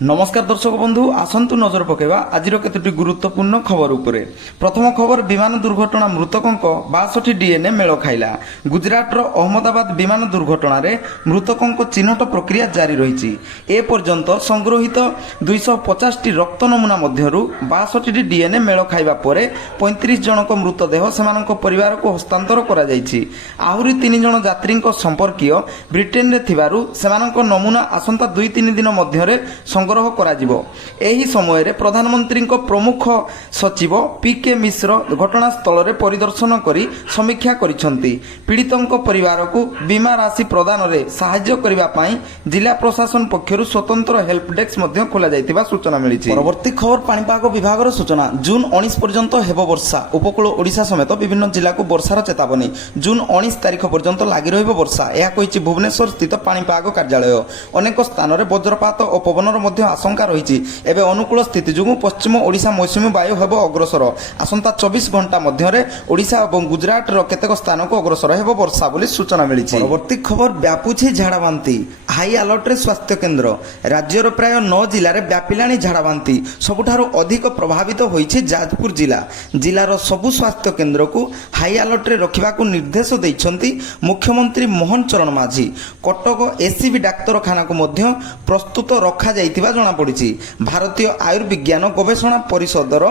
नमस्कार दर्शक बंधु आसंतु नजर पकेबा आजिर केतोटी गुरुत्वपूर्ण खबर उपरे। प्रथम खबर विमान दुर्घटना मृतकंक 62 डीएनए मेल खाइला। गुजरातर अहमदाबाद विमान दुर्घटना रे मृतकंक चिन्हट प्रक्रिया जारी रही। ए पर्यंत संग्रहित 250 टी रक्त नमूना मध्यरु 62 डीएनए मेल खाइबा परे 35 जनक मृतदेह सेमानक परिवार को हस्तांतर करा जायछि। आहुरी 3 जन यात्रीक संपर्कीय ब्रिटेन रे थिबारु सेमानक नमूना आसंता 2-3 दिन मध्यरे संग्रह कराजिबो। एही समय रे प्रधानमंत्री प्रमुख सचिव पीके मिश्र घटनास्थल रे परिदर्शन करी समीक्षा करिसंती। पीड़ितों परिवार को बीमा राशि प्रदान रे सहाय्य करिबा पई जिला प्रशासन पक्षरु स्वतंत्र हेल्प डेस्क मध्ये खोला जायतिबा सूचना मिलिछि। परवर्ती खबर पाणीपाग विभाग रो सूचना। जून 19 पर्यंत हेबो वर्षा। उपकूल ओडिशा समेत विभिन्न जिला को वर्षार चेतावनी। जून 19 तारिख पर्यंत लागि रहिबो वर्षा एहा कहिछि भुवनेश्वर स्थित पाणीपाग कार्यालय। अनेक स्थान रे वज्रपात और पवनर मध्य आशंका रही। एवं अनुकूल स्थिति जो पश्चिम ओडिशा मौसुमी वायु हेब अग्रसर। आसंता 24 घंटा मध्य ओडिशा और गुजरात केतेक स्थान को अग्रसर हेब वर्षा बोली सूचना मिली। परवर्ती खबर व्यापुछि झाड़ाबांती। हाई अलर्ट रे स्वास्थ्य केन्द्र। राज्यर प्राय 9 जिले में व्यापिलाणी झाड़ाबांती। सबुठारु अधिक प्रभावित होइछि जाजपुर जिला। जिलार सबु स्वास्थ्य केन्द्र को हाई अलर्ट रे रखिबा को निर्देश दैछंती मुख्यमंत्री मोहन चरण माझी। कटक एसीबी डाक्तरखाना को मध्य प्रस्तुत रखा जाइतिबा जना पड़ी। भारतीय आयुर्विज्ञान गवेषणा परिषदर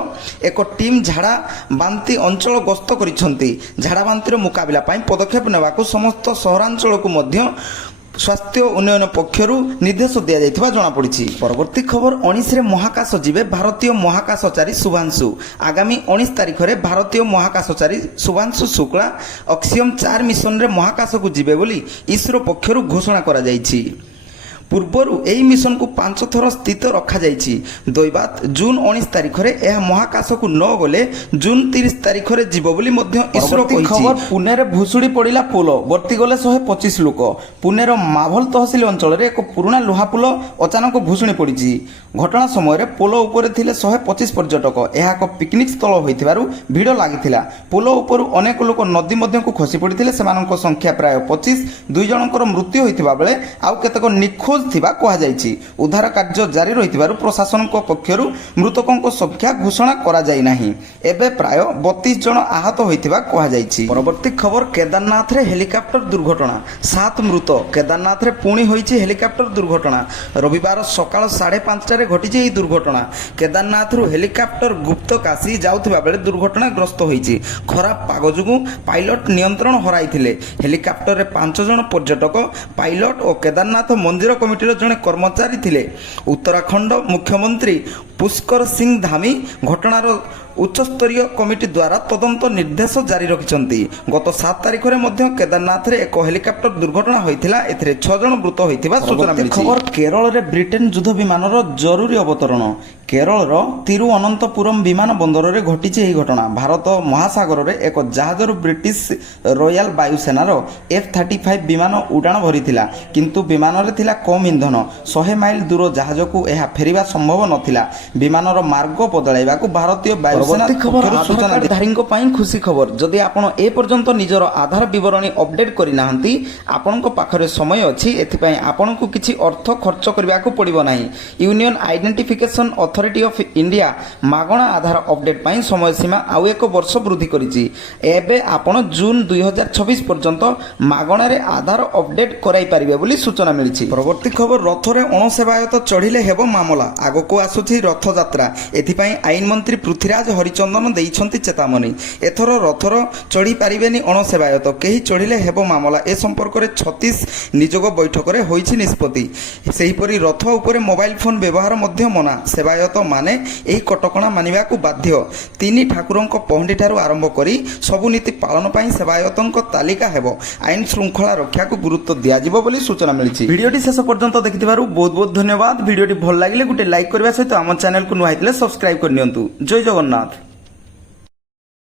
एक टीम झाड़ा बांती अंचल गस्त करिसंती। झाड़ा बांतिर मुकाबला पई पदक्षेप नेबाकू समस्त सहरांचल को मध्य स्वास्थ्य उन्नयन पक्षरु निर्देश दिया जाइथिबा जना पड़ी। परवर्ती खबर 19 रे महाकाश जीवे भारतीय महाकाशचारी शुभांशु। आगामी 19 तारिख रे भारतीय महाकाशचारी शुभांशु शुक्ला अक्सियम 4 मिशन रे महाकाश को जीवे बोली इसरो पक्षरु घोषणा करा जाइछि। पूर्वरु एही मिशन को 5 थर स्थित रखा जाइछि। दैबात जून 19 तारिख रे यह महाकाश को न गले जून 30 तारिख रे जीव बोली मध्य इसरो कहिछि। खबर पुणे रे भुसुड़ी पड़िला पोल वर्ती गले 125 लोक। पुणेर माभल तहसील अंचल रे एक पुराना लुहा पोल अचानक भुसुड़ी पड़िछि। घटना समय रे पोल ऊपर थिले 125 पर्यटक। यह एक पिकनिक स्थल होइथिबारु भीड़ लागिथिला। पोल ऊपर अनेक लोक नदी मध्य को खसी पड़िथिले। सेमानक संख्या प्राय 25। 2 जनकर मृत्यु होइथिबा बेले आउ केतक निखोज थिबा कहा जायछि। उद्धार कार्य जारी रहिथिबारु प्रशासन को पक्षरु मृतकों संख्या घोषणा करा जाय नाही। एबे प्राय 32 जन आहत होइथिबा कहा जायछि। परवर्ती खबर केदारनाथ रे हेलिकॉप्टर दुर्घटना। 7 मृत। केदारनाथ रे पुणी होइछि हेलिकॉप्टर दुर्घटना। रविवार सकाळ 5:30 रे घटिछि एही दुर्घटना। केदारनाथ रु हेलिकॉप्टर गुप्त काशी जाउथिबा बेले दुर्घटनाग्रस्त होइछि। खराब पाग जुगु पायलट नियंत्रण हराइथिले। हेलिकॉप्टर रे 5 जन पर्यटक पायलट और केदारनाथ मंदिर कमिटीर जड़े कर्मचारी थिले। उत्तराखंड मुख्यमंत्री पुष्कर सिंह धामी घटनार उच्चस्तरीय कमिटी द्वारा तदंत निर्देश जारी रखिछंती। गत 7 तारिख रे मध्य केदारनाथ रे एक हेलिकॉप्टर दुर्घटना होइथिला। एथिरे 6 जन मृत होइथिबा सूचना मिलिछि। खबर केरल रे ब्रिटेन युद्ध विमानर जरूरी अवतरण। केरल तिरुअनंतपुरम विमान बंदर रे घटिछि एही घटना। भारत महासागर रे एक जहाजर ब्रिटिश रॉयल वायुसेनार F-35 विमान उड़ान भरिथिला। किंतु विमान रे थिला कम इंधन। 100 माइल दूर जहाज को एहा फेरिबा संभव नथिला। विमानर मार्ग बदलाइबा को भारतीय वायुसेना सूचनाधारी खुशी खबर। जदि आपण ए पर्यंत निजर आधार विवरणी अपडेट करि नाहंती आपनक पाखरे समय अछि। एथिपई आपनकु किछि अर्थ खर्च करबाकू पड़िबो नाही। Union identification authority of India मागणा आधार अपडेट पई समय सीमा आउ 1 वर्ष वृद्धि करिछि। एबे आपण जून 2026 पर्यंत मागणा रे आधार अपडेट कराई परिबे बोली सूचना मिलिछि। परवर्ती खबर रथरे अणसेवायत चढ़िले हेबो मामला। आगको आसुछि रथ यात्रा। एथिपई आईन मंत्री पृथ्वीराज हरिचंदन देइछंती चेतावनी। एथर रथर चढ़ी पारिबेनी अणसेवायत। केही चढ़िले हेबो मामला। ए संपर्क रे 36 निजोग बैठक रे होइछि निष्पत्ति। सेहिपरि रथ उपरे मोबाइल फोन व्यवहार मध्य मना। सेवायत माने एही कटकणा मानिबाकू बाध्य। 3 ठाकुरंक पहंडी ठारू आरंभ करी सबु नीति पालन पई सेवायतंक तालिका हेबो। आईन श्रृंखला रक्षा को गुरुत्व दिया जिवो बोली सूचना मिलिछि। वीडियोटी शेष पर्यंत देखिथिबारु बहुत बहुत धन्यवाद। वीडियोटी भल लागिले गुटे लाइक करबा सहित हम चैनल को नुआइतले सब्सक्राइब कर नियंतु। जय जगन्नाथ।